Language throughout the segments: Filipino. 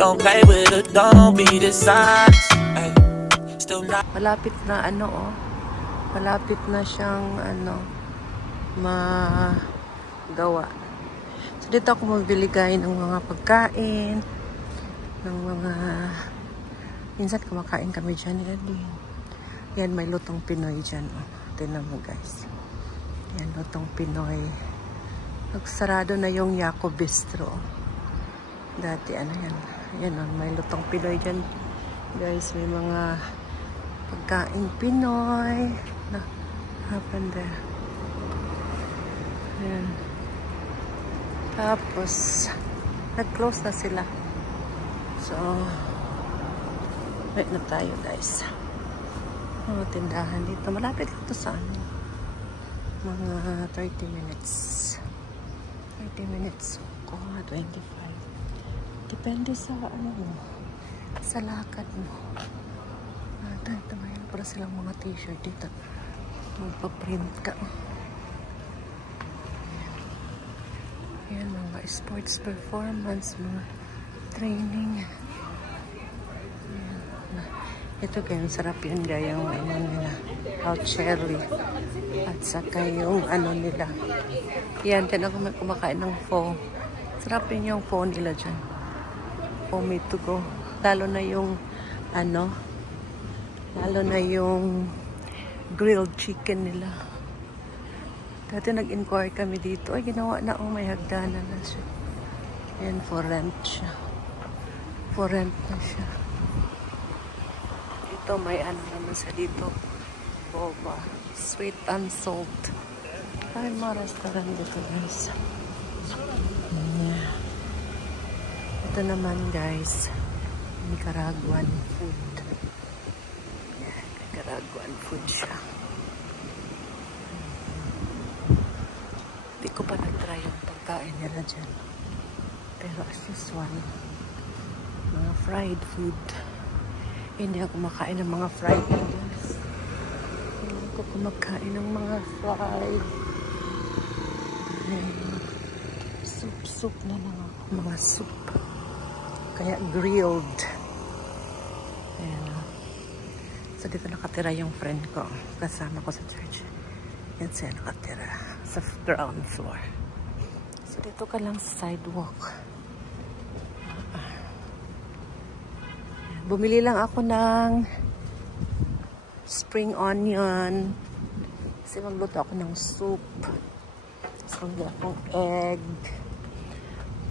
Don't play with it, don't be dishonest. Ay, still not. Malapit na malapit na siyang magawa. So dito ako magbili ng mga pagkain, ng mga minsan kumakain kami dyan. Yan, may lutong Pinoy dyan. Tingnan mo guys. Yan, lutong Pinoy. Nagsarado na yung Yako Bistro. Dati yan. Yan, may lutong Pinoy dyan. Guys, may mga pagkain Pinoy. Na, happened there. Yan. Tapos, nag-close na sila. So, wait na tayo guys. Tindahan dito. Malapit lang ito sa mga 30 minutes. 30 minutes. O, 25. Depende sa sa lakad mo. Mayroon para silang mga t-shirt dito. Magpa-print ka. Ayan, mga sports performance, mga training. Ayan. Ito kaya sarap yun gaya yung nila. Hot cherry. At saka yung nila. Yan, din ako may kumakain ng pho. Sarap yun yung pho nila dyan. Pho me to go. Lalo na yung lalo na yung grilled chicken nila. Dati nag-inquire kami dito. Ay, ginawa na may hagdanan na siya. Yan, for rent siya. For rent na siya. Ito, may naman sa dito. Boba. Sweet and salt. Ay, mga restaurant dito, guys. Yeah. Ito naman, guys. Nicaraguan food. Yeah, Nicaraguan food siya. Hindi ko pa nag-try yung pagkain nila dyan. Pero as usual, mga fried food. Hindi ako kumakain ng mga fried noodles. Hindi ako kumakain ng mga fried. Soup na lang ako. Mga soup. Kaya grilled. Ayan o. So dito nakatira yung friend ko. Kasama ko sa church. Yan siya nakatira. Sa ground floor. So dito ka lang sa sidewalk. Bumili lang ako ng spring onion. Kasi magluto ako ng soup. So bumili akong egg.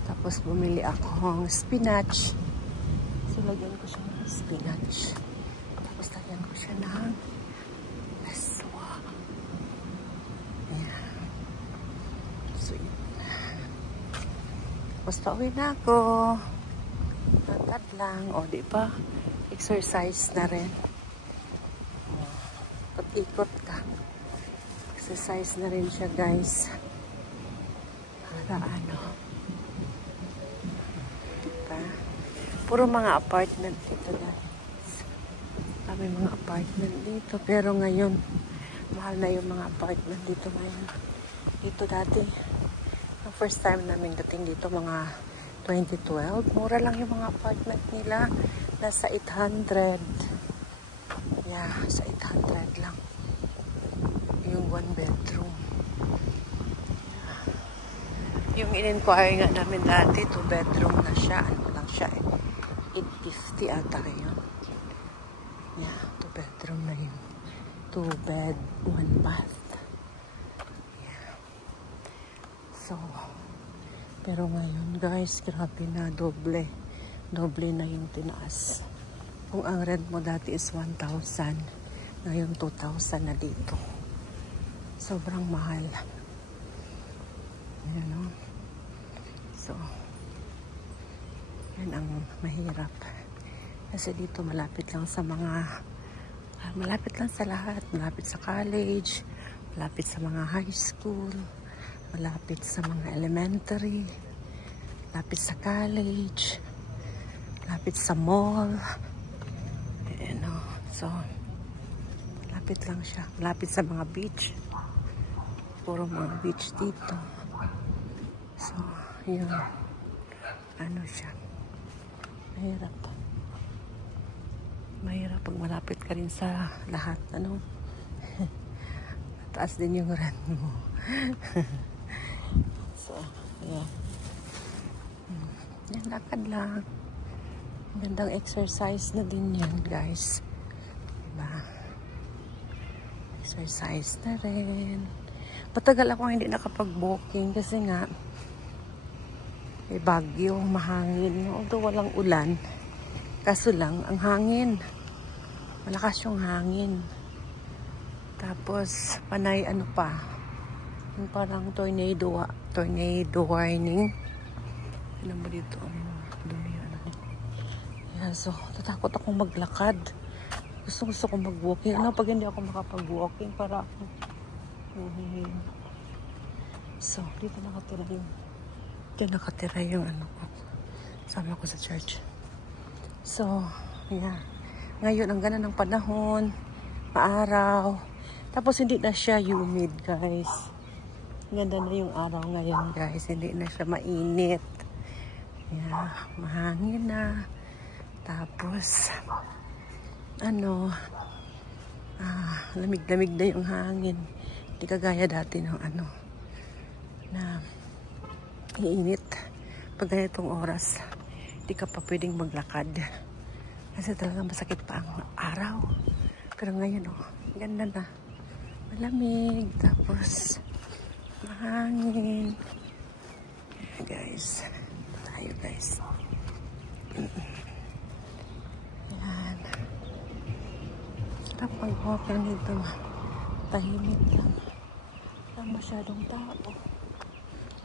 Tapos bumili akong spinach. So lagyan ko siya ng spinach. Tapos lagyan ko siya ng leswa. Ayan. So yun. Tapos pauwi na ako. Natad lang. O, di ba? Exercise na rin. Ikot-ikot ka. Exercise na rin siya, guys. Para puro mga apartment dito, guys. Kami mga apartment dito. Pero ngayon, mahal na yung mga apartment dito ngayon. Dito dati, ang first time namin dating dito, mga 2012. Mura lang yung mga apartment nila. Nasa 800. Yeah, sa 800 lang. Yung 1 bedroom. Yung in-inquire nga namin dati, 2 bedroom na siya. Ano lang siya 850 ata yun. Yeah, 2 bedroom na yun. 2 bed, 1 bath. Yeah. So, pero ngayon guys, grabe na, doble na yung tinaas. Kung ang rent mo dati is 1,000, ngayon 2,000 na dito. Sobrang mahal. Ayan o. So, yan ang mahirap. Kasi dito malapit lang sa mga, malapit lang sa lahat. Malapit sa college, malapit sa mga high school, malapit sa mga elementary, malapit sa college, malapit sa mall. Ayan o. So, malapit lang siya. Malapit sa mga beach. Puro mga beach dito. So, yung ano siya, mahirap. Mahirap pag malapit ka rin sa lahat, ano. Taas din yung rent mo. So, yeah. Yan, lakad lang. Gandang exercise na din yan, guys. Diba? Exercise na rin. Matagal ako hindi nakapag-walking kasi nga may bagyo, mahangin. Although walang ulan. Kaso lang, ang hangin. Malakas yung hangin. Tapos, panay ano pa. Yung parang tornado warning. Ano mo dito? Dumi, ano. Yeah, so, tatakot akong maglakad. Gusto kong mag-walking. Ano pag hindi ako makapag-walking para ako. So, dito nakatira yung ano ko. Sama ko sa church. So, yeah. Ngayon, ang ganda ng panahon. Maaraw. Tapos, hindi na siya humid, guys. Ganda na yung araw ngayon, guys. Hindi na siya mainit. Yeah, mahangin na. Tapos, ano, lamig-lamig na yung hangin. Hindi kagaya dati ng ano, na iinit. Pag ganitong oras, hindi ka pa pwedeng maglakad. Kasi talaga masakit pa ang araw. Pero ngayon, oh, ganda na. Malamig. Tapos, mahangin. Guys. Tayo, guys. Yan. Sarap mag-walking dito. Tahimik lang. Wala masyadong tao.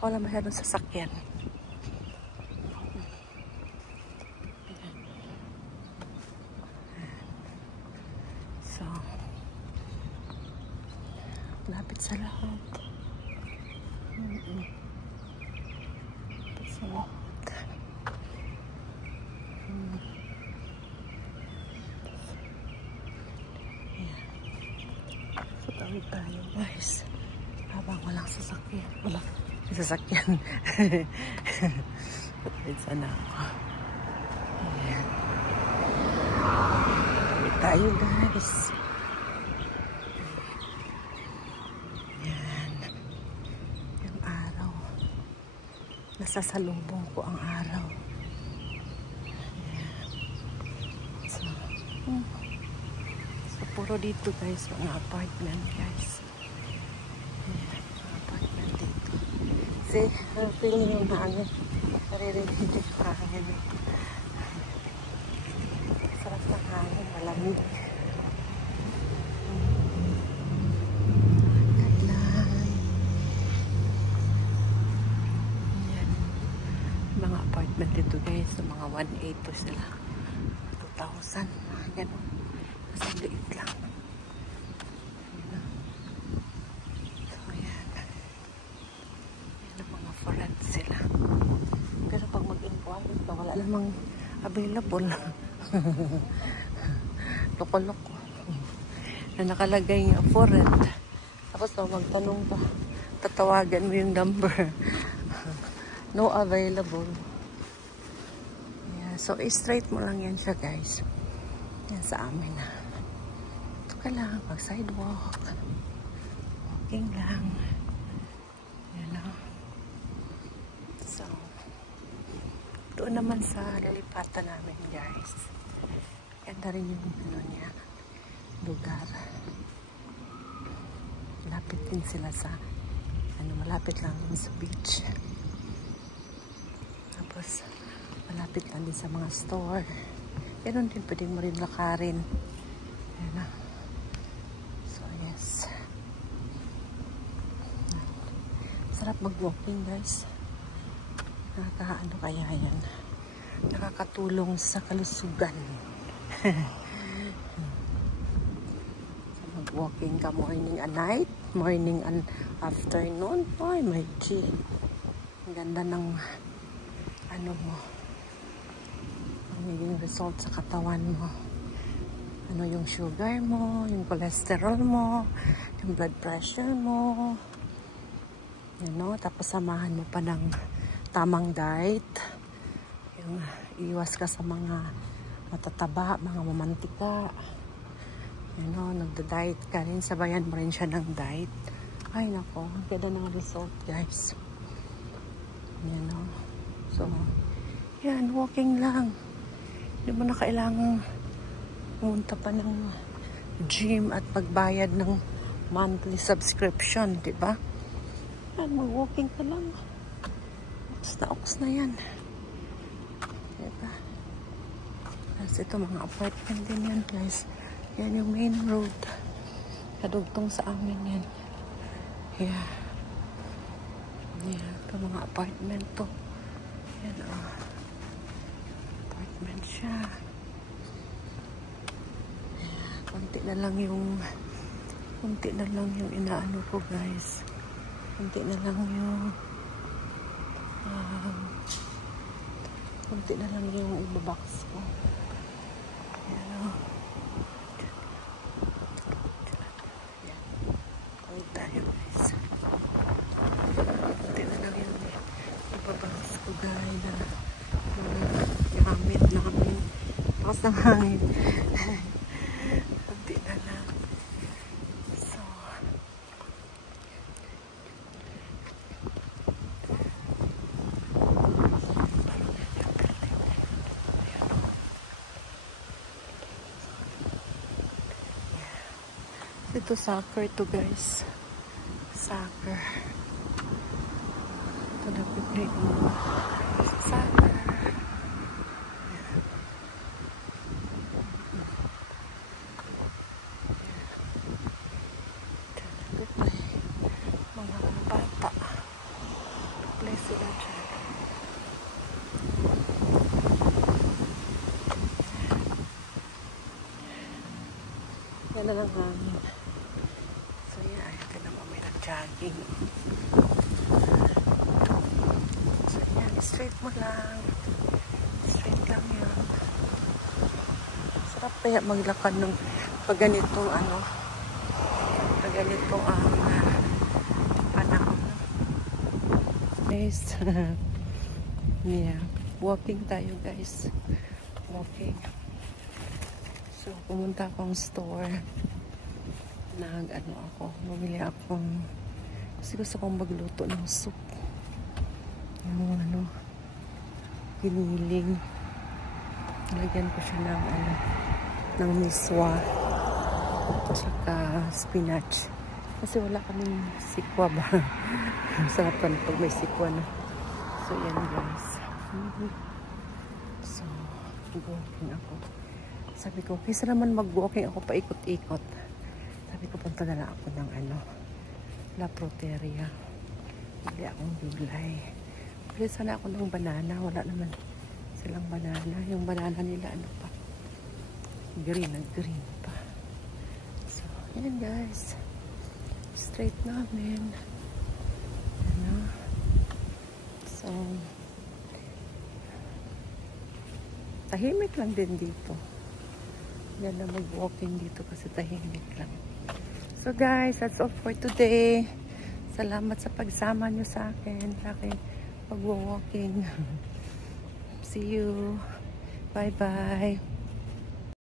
Wala masyadong sasakyan. So, lapit sa lahat. Lapit sa lahat. So, tawid tayo, guys. Habang walang sasakyan. Walang sasakyan. Tawid sana ako. Ayan. Tawid tayo, guys. Nasasalubong ko ang araw. Ayan. So, puro dito, guys, mga apartment, guys. Ayan, mga apartment dito. Kasi, feel niyo yung hangin. Naririnig yung hangin. Sarap ng hangin, malamig. Mga apartment dito, guys, so mga 1.8 po sila, 2,000, gano'n, kasi liit lang. So yan ang mga for rent sila, pero pag mag-inquire ka, wala namang available. Loko-loko na nakalagay nga for rent, tapos magtanong pa, tatawagan mo yung number. No available. Yeah, so straight mo lang yan siya, guys. Yan sa amin na. Ito ka lang, pag sidewalk. Walking lang. Yan lang. So, doon naman sa lalipatan namin, guys. Ganda rin yung ano niya, lugar. Malapit din sila sa, malapit lang din sa beach. Tapos, malapit lang din sa mga store. Meron din, pwede mo rin lakarin. Ayan na. So, yes. Sarap mag-walking, guys. Nakakaano kaya yan. Nakakatulong sa kalusugan. So, mag-walking ka morning and night. Morning and afternoon. Ay, my G. Ang ganda ng ano mo, magiging result sa katawan mo. Ano yung sugar mo, yung cholesterol mo, yung blood pressure mo. You know, tapos samahan mo pa ng tamang diet. Yung iwas ka sa mga matataba, mga mamantika. You know, nagda-diet ka rin. Sabayan mo rin siya ng diet. Ay, nako. Ang ganda ng result, guys. You know. So, yan. Walking lang. Hindi mo na kailangan pumunta pa ng gym at pagbayad ng monthly subscription, diba? Yan, mag-walking ka lang. Oks na yan. Diba? Tapos ito, mga apartment din yan, guys. Yan yung main road. Kadugtong sa amin yan. Yeah. Yeah, ito mga apartment to. Yan, oh. Apartment siya. Yeah, konti na lang yung inaano ko, guys. Konti na lang yung ibabox ko. Yan, oh. Yan. Kawin tayo, guys. Konti na lang yung ibabox ko, guys, na gamit namin. Lakas ng hangin. Konti na lang. So, ito soccer to, guys. Soccer. Ito na pipili mo. Soccer. Mga bata. Play sila dyan. Yan na lang hangin. So yan, ito naman may nag-jogging. So yan, straight mo lang. Straight lang yan. Sarap kaya maglakad ng pag ganitong pag ganitong panahon. Guys, yeah, walking tayo, guys. Walking. So, pumunta akong store. Bumili akong, kasi gusto kong magluto ng soup. Yung giniling. Lagyan ko siya ng miswa. Tsaka spinach. Kasi wala kaming sikwa ba. Sarap na pag may sikwa na. So, yan, guys. So, walking ako. Sabi ko, kaysa naman mag-walking ako paikot-ikot. Sabi ko, punta na lang ako ng La Fruteria. Bili akong gulay. Bili sana ako ng banana. Wala naman silang banana. Yung banana nila, pa? Green pa. So, yan, guys. Straight namin. So, tahimik lang din dito. Yan na mag-walking dito kasi tahimik lang. So guys, that's all for today. Salamat sa pagsama nyo sa akin pag-walking. See you. Bye-bye.